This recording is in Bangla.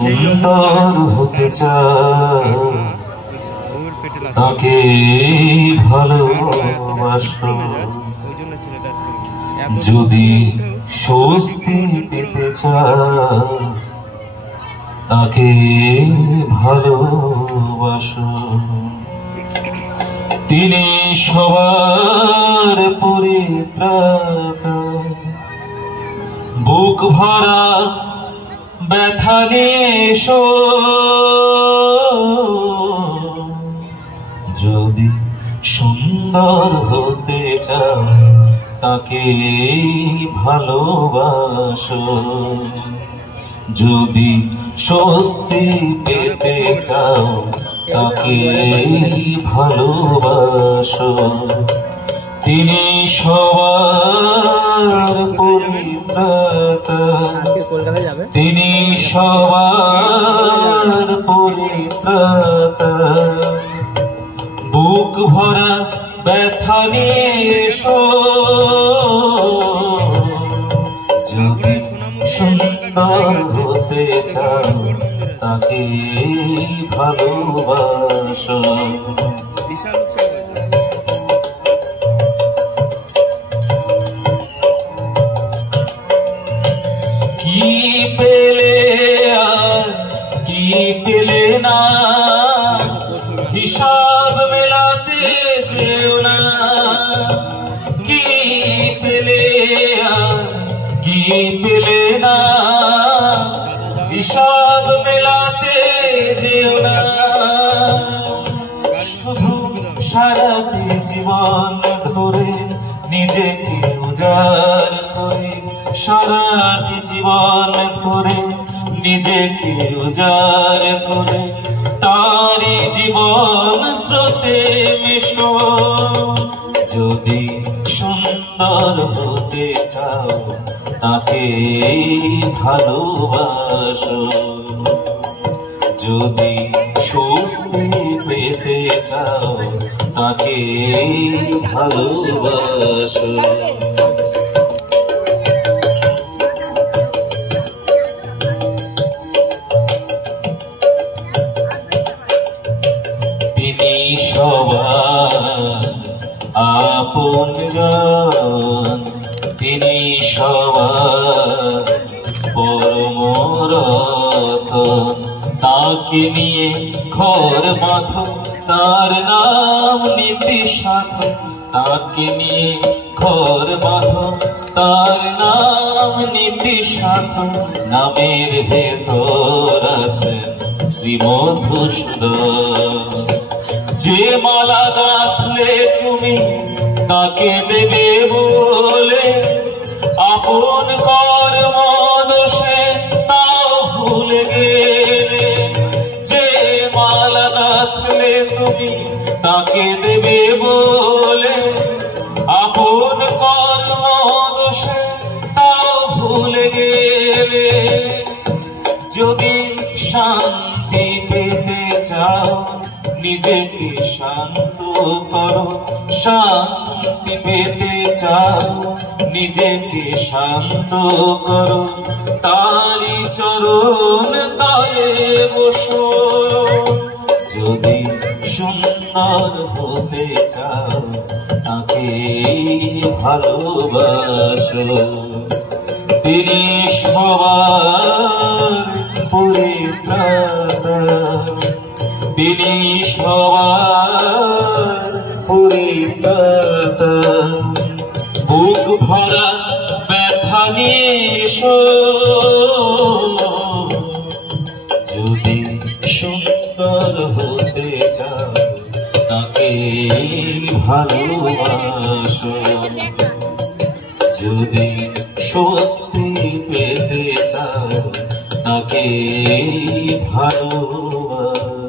সুন্দর হতে চায় তাকে ভালোবাসো, যদি স্বস্তি পেতে চায় তাকে ভালোবাসো। তিনি সবার পরিত্রাতা, বুক ভরা ব্যথা নিয়ে এসো, যদি সুন্দর হতে চাও তাকে ভালোবাসো, যদি স্বস্তি পেতে চাও তাকে ভালোবাসো। তিনি সবার পরিত্রাতা, তিনি সবার পরিত্রাতা, বুক ভরা ব্যথা নিয়ে এসো, যদি সুন্দর হতে চাও তাকে ভালোবাসো। কি পেলে আর কি পেলে না, হিসাব মেলাতে যেও না। কি পেলে আর কি পেলে না, হিসাব মেলাতে যেও না। শুধু সারাটি জীবন ধরে নিজেকে উজাড় করে, সারাটি জীবন ধরে নিজেকে উজাড় করে তারি জীবন স্রোতে মেশো, যদি সুন্দর হতে চাও তাকে ভালোবাসো, যদি স্বস্তি পেতে চাও তাকে ভালোবাসো। তিনি সবার আপনজন, তিনি সবার পরম রতন, তাকে নিয়ে ঘর বাঁধো, তার নাম নীতি সাধো, তাকে নিয়ে ঘর বাঁধো, তার নাম নীতি সাধো। নামের ভেতর আছে শ্রীমধুসূদন, যে মালা গাঁথলে তুমি তাকে দেবে বলে, আপন কর্ম দোষে তাও ভুলে গেলে। যে মালা গাঁথলে তুমি তাকে দেবে বলে, আপন কর্ম দোষে তাও ভুলে গেলে। যদি শান্তি পেতে চাও নিজেকে শান্ত করো, শান্তি পেতে চাও নিজেকে শান্ত করো, তারি চরণ তলে বসো, যদি সুন্দর হতে চাও তাকে ভালোবাসো। তিনি সবার পরিত্রাতা, তিনি সবার পরিত্রাতা, বুক ভরা ব্যথা নিয়ে এসো, যদি সুন্দর হতে চাও তাকে ভালোবাসো, যদি স্বস্তি পেতে চাও তাকে ভালোবাসো।